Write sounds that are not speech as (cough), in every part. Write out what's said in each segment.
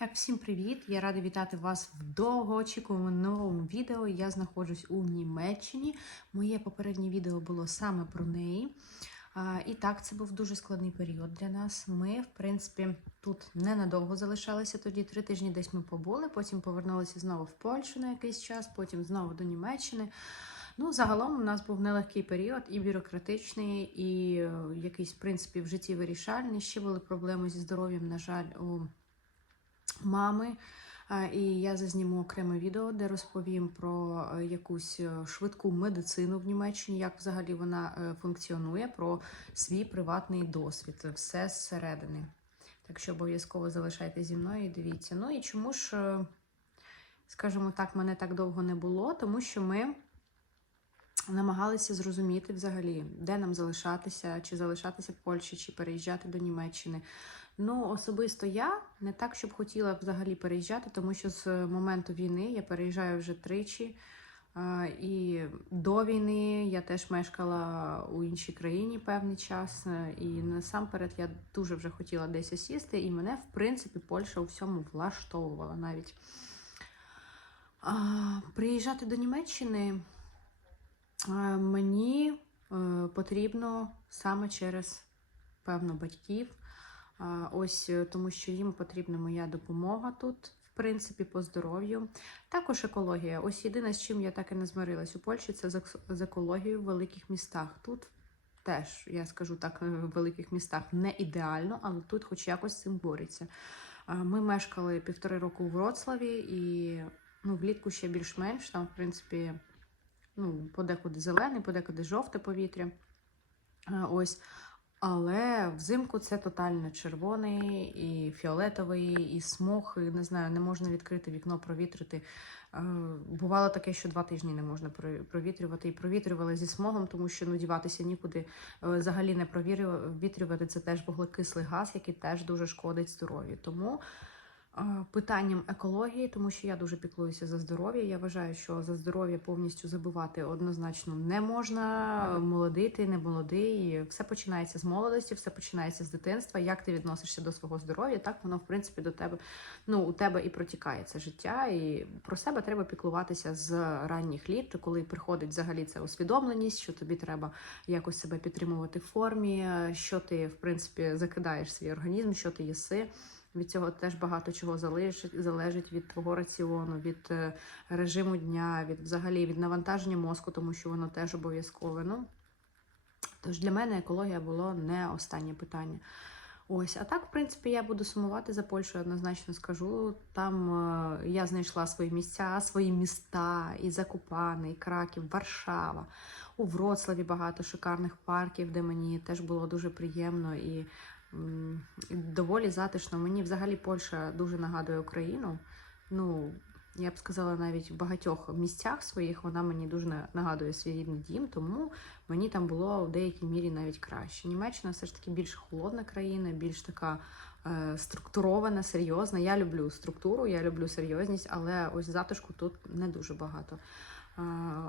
Так, всім привіт! Я рада вітати вас в довгоочікуваному новому відео. Я знаходжусь у Німеччині. Моє попереднє відео було саме про неї. І так, це був дуже складний період для нас. Ми, в принципі, тут ненадовго залишалися тоді. Три тижні десь ми побули, потім повернулися знову в Польщу на якийсь час, потім знову до Німеччини. Ну, загалом у нас був нелегкий період, і бюрократичний, і е, якийсь, в принципі, в житті вирішальний. Ще були проблеми зі здоров'ям, на жаль, у мами. І я зазніму окреме відео, де розповім про е, якусь е, швидку медицину в Німеччині, як взагалі вона е, функціонує, про свій приватний досвід, все зсередини. Так що обов'язково залишайтеся зі мною і дивіться. Ну і чому ж, скажімо так, мене так довго не було, тому що ми намагалися зрозуміти взагалі, де нам залишатися, чи залишатися в Польщі, чи переїжджати до Німеччини. Ну, особисто я не так, щоб хотіла взагалі переїжджати, тому що з моменту війни я переїжджаю вже тричі. І до війни я теж мешкала у іншій країні певний час. е, І насамперед я дуже вже хотіла десь осісти, і мене, в принципі, Польща у всьому влаштовувала навіть. Приїжджати до Німеччини е, мені е, потрібно саме через певно батьків. Ось е, тому, що їм потрібна моя допомога тут, в принципі, по здоров'ю. Також екологія. Ось єдине, з чим я так і не змирилась у Польщі, це з екологією в великих містах. Тут теж, я скажу так, е, в великих містах не ідеально, але тут хоч якось з цим борються. А, Ми мешкали півтори року у Вроцлаві і ну, влітку ще більш-менш. Там, в принципі, ну, подекуди зелене, подекуди жовте повітря. Ось. Але взимку це тотально червоний, і фіолетовий, і смог. І, не знаю, не можна відкрити вікно, провітрити. Е, Бувало таке, що два тижні не можна про- провітрювати. І провітрювали зі смогом, тому що ну, діватися нікуди. Е, Взагалі не провітрювати це теж вуглекислий газ, який теж дуже шкодить здоров'ю. Тому питанням екології, тому що я дуже піклуюся за здоров'я. Я вважаю, що за здоров'я повністю забувати однозначно не можна. Молодий ти, не молодий. Все починається з молодості, все починається з дитинства. Як ти відносишся до свого здоров'я, так воно в принципі до тебе. Ну у тебе і протікає це життя, і про себе треба піклуватися з ранніх літ, коли приходить взагалі це усвідомленість, що тобі треба якось себе підтримувати в формі, що ти в принципі закидаєш свій організм, що ти їси. Від цього теж багато чого залежить, від твого раціону, від е, режиму дня, від взагалі від навантаження мозку, тому що воно теж обов'язкове. Ну, тож для мене екологія було не останнє питання. Ось, а так, в принципі, я буду сумувати за Польщею, однозначно скажу. Там е, я знайшла свої місця, свої міста, і Закупани, і Краків, Варшава. У Вроцлаві багато шикарних парків, де мені теж було дуже приємно і доволі затишно. Мені взагалі Польща дуже нагадує Україну. Ну, я б сказала, навіть в багатьох місцях своїх вона мені дуже нагадує свій рідний дім, тому мені там було в деякій мірі навіть краще. Німеччина все ж таки більш холодна країна, більш така е, структурована, серйозна. Я люблю структуру, я люблю серйозність, але ось затишку тут не дуже багато. Е,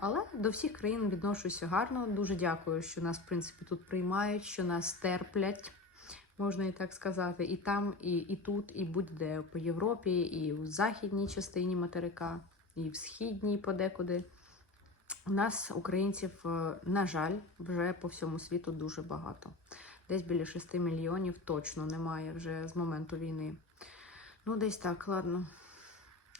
але до всіх країн відношуся гарно. Дуже дякую, що нас, в принципі, тут приймають, що нас терплять. Можна і так сказати, і там, і, і тут, і будь-де по Європі, і у західній частині материка, і в східній подекуди. У нас, українців, е, на жаль, вже по всьому світу дуже багато. Десь біля 6 мільйонів точно немає вже з моменту війни. Ну, десь так, ладно.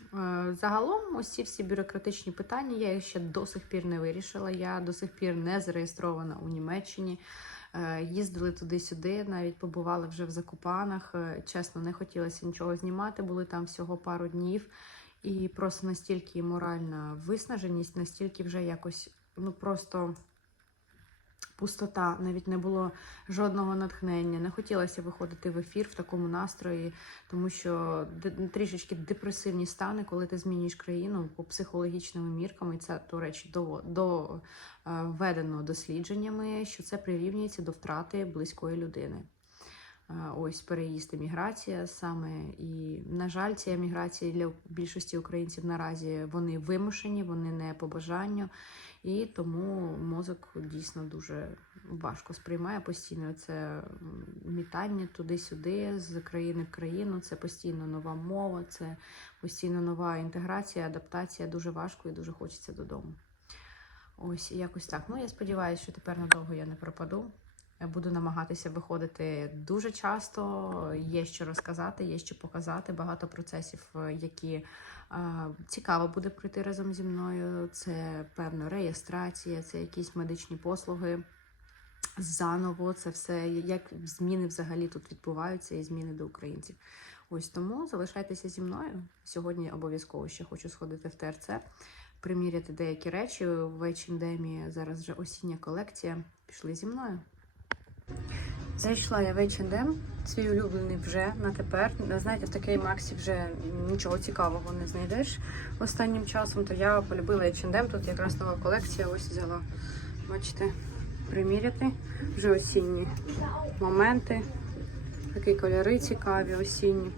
Е, Загалом, ці всі бюрократичні питання я їх ще до сих пір не вирішила. Я до сих пір не зареєстрована у Німеччині. Е, Їздили туди-сюди, навіть побували вже в Закупанах. Е, Чесно, не хотілося нічого знімати, були там всього пару днів. І просто настільки моральна виснаженість, настільки вже якось, ну просто пустота, навіть не було жодного натхнення. Не хотілося виходити в ефір в такому настрої, тому що трішечки депресивні стани, коли ти змінюєш країну по психологічними мірками. Це, до речі, до, до е, дослідженнями, що це прирівнюється до втрати близької людини. Е, Ось переїзд еміграція саме. І, на жаль, ці еміграції для більшості українців наразі вони вимушені, вони не по бажанню. І тому мозок дійсно дуже важко сприймає постійно це мітання туди-сюди, з країни в країну. Це постійно нова мова, це постійно нова інтеграція, адаптація. Дуже важко і дуже хочеться додому. Ось якось так. Ну я сподіваюся, що тепер надовго я не пропаду. Буду намагатися виходити дуже часто. Є що розказати, є що показати. Багато процесів, е, які е, цікаво буде пройти разом зі мною. Це певна реєстрація, це якісь медичні послуги. Заново це все, як зміни взагалі тут відбуваються, і зміни до українців. Ось тому залишайтеся зі мною. Сьогодні обов'язково ще хочу сходити в ТРЦ, приміряти деякі речі в H&M. Зараз вже осіння колекція. Пішли зі мною. Зайшла я в H&M, свій улюблений вже на тепер. Знаєте, в такий Максі вже нічого цікавого не знайдеш останнім часом, то я полюбила H&M. Тут якраз нова колекція ось взяла. Бачите, приміряти вже осінні моменти. Такі кольори цікаві, осінні.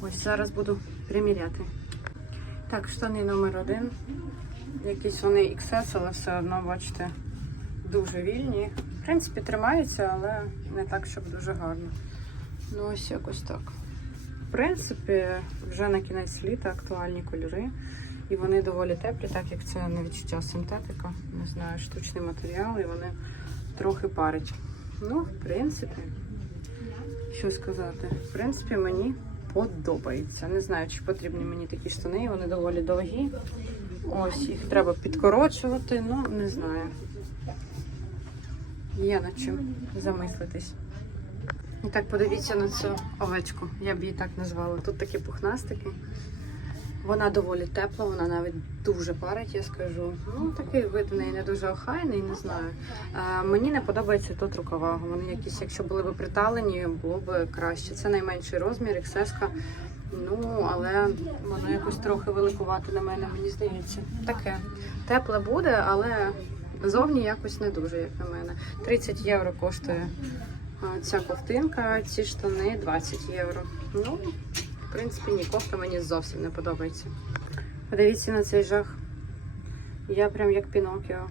Ось зараз буду приміряти. Так, штани номер один. Якісь вони XS, але все одно, бачите, дуже вільні. Принципі, тримаються, але не так, щоб дуже гарно. Ну, ось якось так. В принципі, вже на кінець літа актуальні кольори. І вони доволі теплі, так як це не відчуття синтетика, не знаю, штучний матеріал, і вони трохи парять. Ну, в принципі, що сказати, в принципі, мені подобається. Не знаю, чи потрібні мені такі штани, вони доволі довгі. Ось, їх треба підкорочувати, ну не знаю. Є над чим замислитись. І так, подивіться на цю овечку. Я б її так назвала. Тут такі пухнастики. Вона доволі тепла, вона навіть дуже парить, я скажу. Ну, такий вид в неї не дуже охайний, не знаю. Е, мені не подобається тут рукава. Вони якісь, якщо були б приталені, було б краще. Це найменший розмір, XS. Ну, але воно якось трохи великувати на мене, мені здається. Таке. Тепле буде, але зовні якось не дуже, як на мене. 30 євро коштує ця ковтинка, ці штани 20 євро. Ну, в принципі, ні, кофта мені зовсім не подобається. Подивіться на цей жах. Я прям як Пінокіо.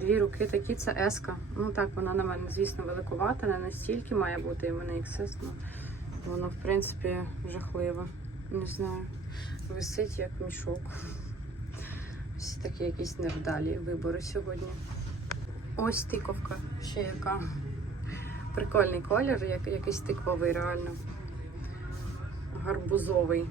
Дві руки такі, це еска. Ну так, вона на мене, звісно, великувата, не настільки має бути, і мене XS, ну воно, в принципі, жахливе. Не знаю. Висить як мішок. Ось такі якісь невдалі вибори сьогодні. Ось тиковка, ще яка. Прикольний колір, як, якийсь тиквовий реально. Гарбузовий.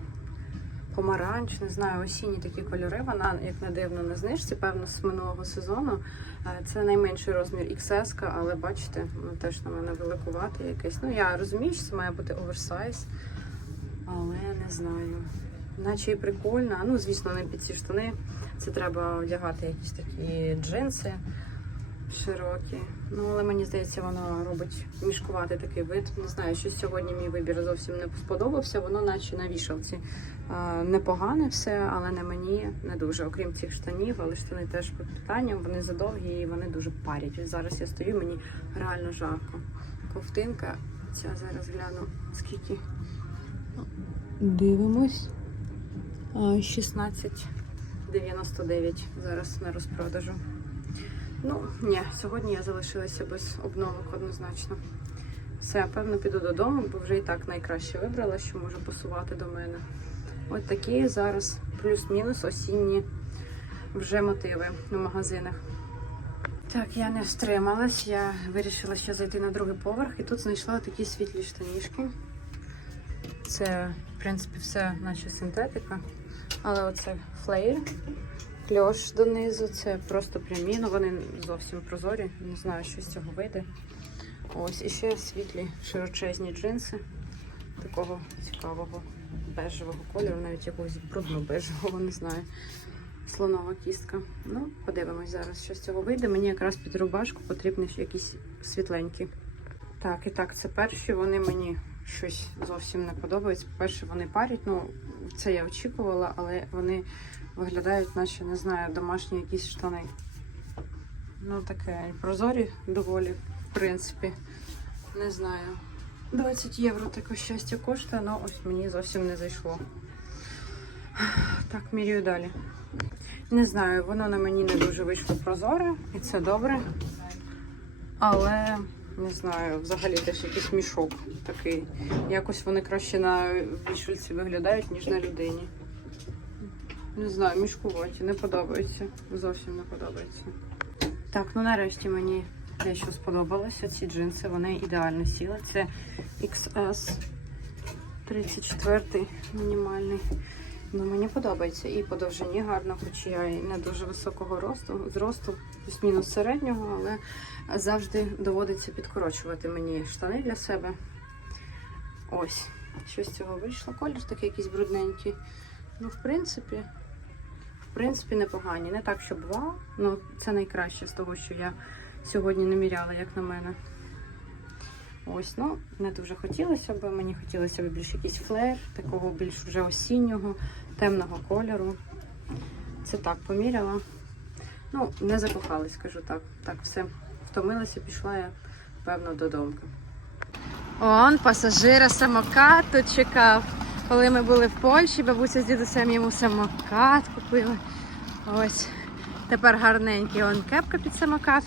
Помаранч, не знаю, осінні такі кольори. Вона, як не дивно, на знижці, певно, з минулого сезону. Е, Це найменший розмір XS, але бачите, воно теж на мене великувати якесь. Ну, я розумію, що це має бути оверсайз, але не знаю. Наче і прикольно. Ну, звісно, не під ці штани. Це треба одягати якісь такі джинси широкі. Ну, але мені здається, воно робить мішкувати такий вид. Не знаю, що сьогодні мій вибір зовсім не сподобався. Воно наче на вішалці. Непогане все, але на мені не дуже. Окрім цих штанів, але штани теж під питанням, вони задовгі і вони дуже парять. Ось зараз я стою, мені реально жарко. Ковтинка, ця зараз гляну, скільки. Дивимось. 16,99 зараз на розпродажу. Ну, ні, сьогодні я залишилася без обновок однозначно. Все, певно, піду додому, бо вже і так найкраще вибрала, що може пасувати до мене. От такі зараз плюс-мінус осінні вже мотиви в магазинах. Так, я не встрималась, я вирішила ще зайти на другий поверх і тут знайшла такі світлі штанішки. Це, в принципі, все наче синтетика. Але оце флеєр, кльош донизу, це просто прямі, ну вони зовсім прозорі. Не знаю, що з цього вийде. Ось, і ще світлі широчезні джинси такого цікавого бежевого кольору, навіть якогось брудно-бежевого, не знаю. Слонова кістка. Ну, подивимось зараз, що з цього вийде. Мені якраз під рубашку потрібні якісь світленькі. Так, і так, це перші. Вони мені щось зовсім не подобаються. По-перше, вони парять. Ну, це я очікувала, але вони виглядають, наче не знаю, домашні якісь штани. Ну, таке прозорі доволі, в принципі. Не знаю. 20 євро таке щастя коштує, але ось мені зовсім не зайшло. Так, міряю далі. Не знаю, воно на мені не дуже вийшло прозоре, і це добре. Але не знаю, взагалі теж якийсь мішок такий. Якось вони краще на вішальці виглядають, ніж на людині. Не знаю, мішкуваті, не подобається. Зовсім не подобається. Так, ну нарешті мені дещо сподобалося. Ці джинси, вони ідеально сіли. Це XS 34 мінімальний. Ну, мені подобається. І по довжині гарно, хоч я і не дуже високого росту, зросту, плюс-мінус середнього, але завжди доводиться підкорочувати мені штани для себе. Ось, що з цього вийшло. Колір такий якийсь брудненький. Ну, в принципі, в принципі, непогані. Не так, щоб вау. Ну, це найкраще з того, що я сьогодні не міряла, як на мене. Ось, ну, не дуже хотілося б. Мені хотілося б більш якийсь флер, такого більш вже осіннього, темного кольору. Це так поміряла. Ну, не закохалась, скажу так. Так, все, втомилася, пішла я, певно, додому. Он пасажира самокат чекав. Коли ми були в Польщі, бабуся з дідусем йому самокат купила. Ось. Тепер гарненький он кепка під самокат.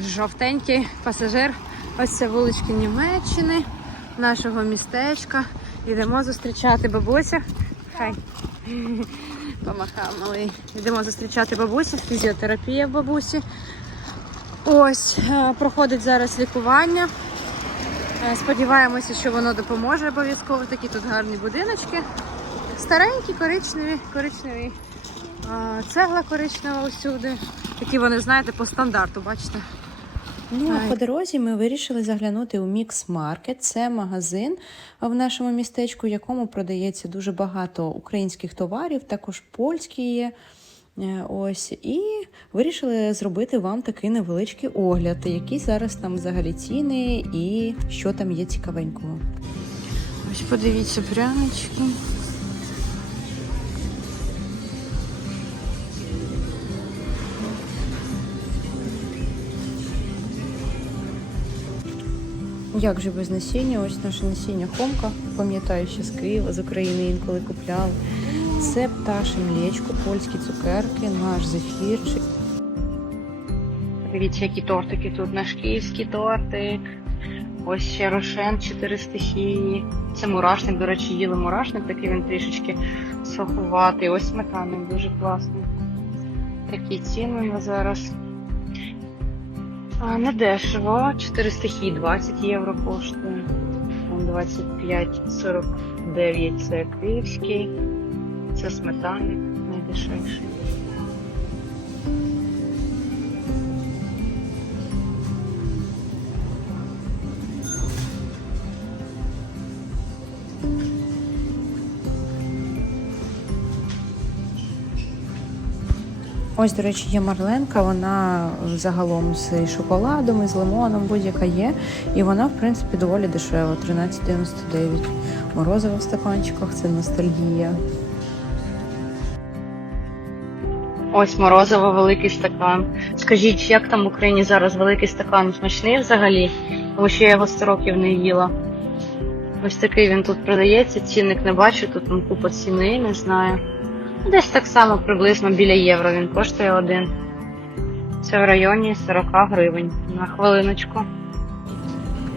Жовтенький пасажир. Ось це вулички Німеччини, нашого містечка. Йдемо зустрічати бабуся. Хай. (laughs) Помахав малий. Йдемо зустрічати бабусю, фізіотерапія в бабусі. Ось, е, проходить зараз лікування. Е, Сподіваємося, що воно допоможе обов'язково. Такі тут гарні будиночки. Старенькі, коричневі, коричневі. Цегла коричнева усюди. Такі вони, знаєте, по стандарту, бачите? Ну, а по дорозі ми вирішили заглянути у Мікс Маркет. Це магазин в нашому містечку, в якому продається дуже багато українських товарів, також польські є. Е, Ось і вирішили зробити вам такий невеличкий огляд, які зараз там взагалі ціни і що там є цікавенького. Ось подивіться прянички. Як же без насіння? Ось наше насіння Хомка, пам'ятаю, ще з Києва, з України інколи купляли. Це пташе млечко, польські цукерки, наш зефірчик. Дивіться, які тортики тут. Наш київський тортик. Ось ще рошен 4 стихії. Це мурашник, до речі, їли мурашник, такий він трішечки суховатий. Ось сметаник дуже класний. Такі ціни на зараз. А, не дешево. 4 стихії 20 євро коштує. Там 25,49 це київський. Це сметанник найдешевший. Ось, до речі, є марленка, вона загалом з шоколадом, і з лимоном, будь-яка є. І вона, в принципі, доволі дешева 13,99. Морозиво в стаканчиках це ностальгія. Ось морозиво, великий стакан. Скажіть, як там в Україні зараз великий стакан смачний взагалі? Тому що я його 100 років не їла. Ось такий він тут продається, цінник не бачу, тут там купа ціни, не знаю. Десь так само приблизно біля євро він коштує один. Це в районі 40 гривень на хвилиночку.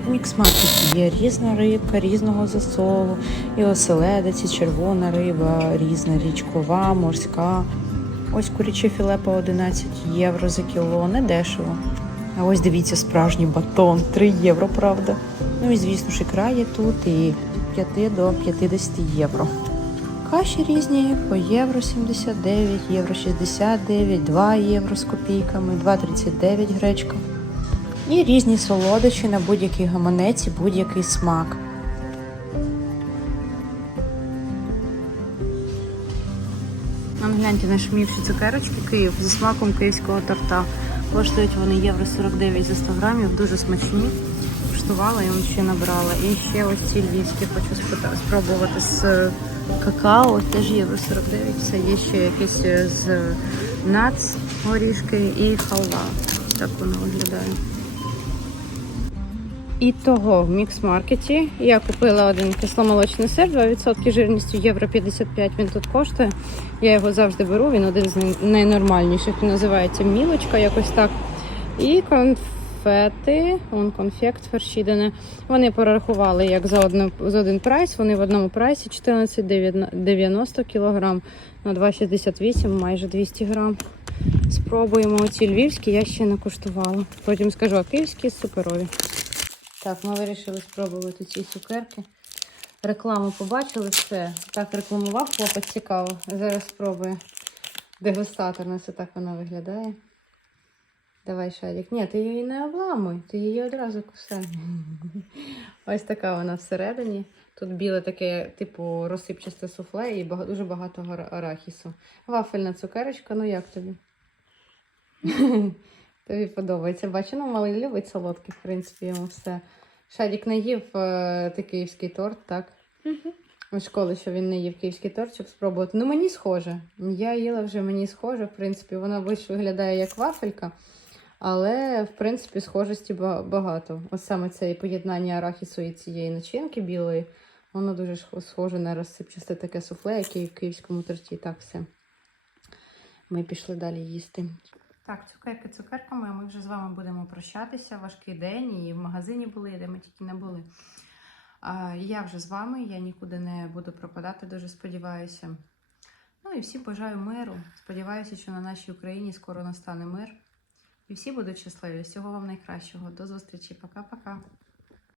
В мікс-маркеті є різна рибка, різного засолу, і оселедець, і червона риба, різна річкова, морська. Ось куряче філе по 11 євро за кіло, не дешево. А ось дивіться, справжній батон, 3 євро, правда. Ну і звісно ж ікра є тут і 5 до 50 євро. Каші різні по євро 79, євро 69, 2 євро з копійками, 2,39 гречка. І різні солодощі на будь-який гаманець і будь-який смак. Нам гляньте наші мівші цукерочки Київ зі смаком київського торта. Коштують вони євро 49 за 100 грамів, дуже смачні. Куштувала і ще набрала. І ще ось ці львівські хочу спробувати з е, какао, теж євро 49. Це є ще якісь е, з нац горішки і халва. Так воно виглядає. І того в мікс-маркеті я купила один кисломолочний сир, 2% жирністю євро 55 він тут коштує. Я його завжди беру, він один з найнормальніших. Називається мілочка, якось так. І конфети. Вон конфект фершідене. Вони порахували як за, одну, за один прайс. Вони в одному прайсі 14,90 кг на 2,68 майже 200 грам. Спробуємо ці львівські, я ще не куштувала. Потім скажу, а київські суперові. Так, ми вирішили спробувати ці цукерки. Рекламу побачили все. Так рекламував хлопець цікаво. Зараз спробую. Дегустатор у нас отак вона виглядає. Давай, Шадік. Ні, ти її не обламуй, ти її одразу кусай. (laughs) Ось така вона всередині. Тут біле таке, типу, розсипчасте суфле і дуже багато арахісу. Вафельна цукерочка, ну як тобі? (laughs) Тобі подобається. Бачу, ну малий любить солодке, в принципі, йому все. Шадік не їв е, ти київський торт, так? У школи, що він не їв київський торт, щоб спробувати. Ну, мені схоже. Я їла вже мені схоже, в принципі, вона виглядає як вафелька, але, в принципі, схожості багато. Ось саме це поєднання арахісу і цієї начинки білої, воно дуже схоже на розсипчасте таке суфле, яке і в київському торті. Так, все. Ми пішли далі їсти. Так, цукерки цукерками. а Ми вже з вами будемо прощатися. Важкий день, і в магазині були, де ми тільки не були. А, я вже з вами, я нікуди не буду пропадати, дуже сподіваюся. Ну і всім бажаю миру. Сподіваюся, що на нашій Україні скоро настане мир. І всі будуть щасливі. Всього вам найкращого. До зустрічі. Пока-пока.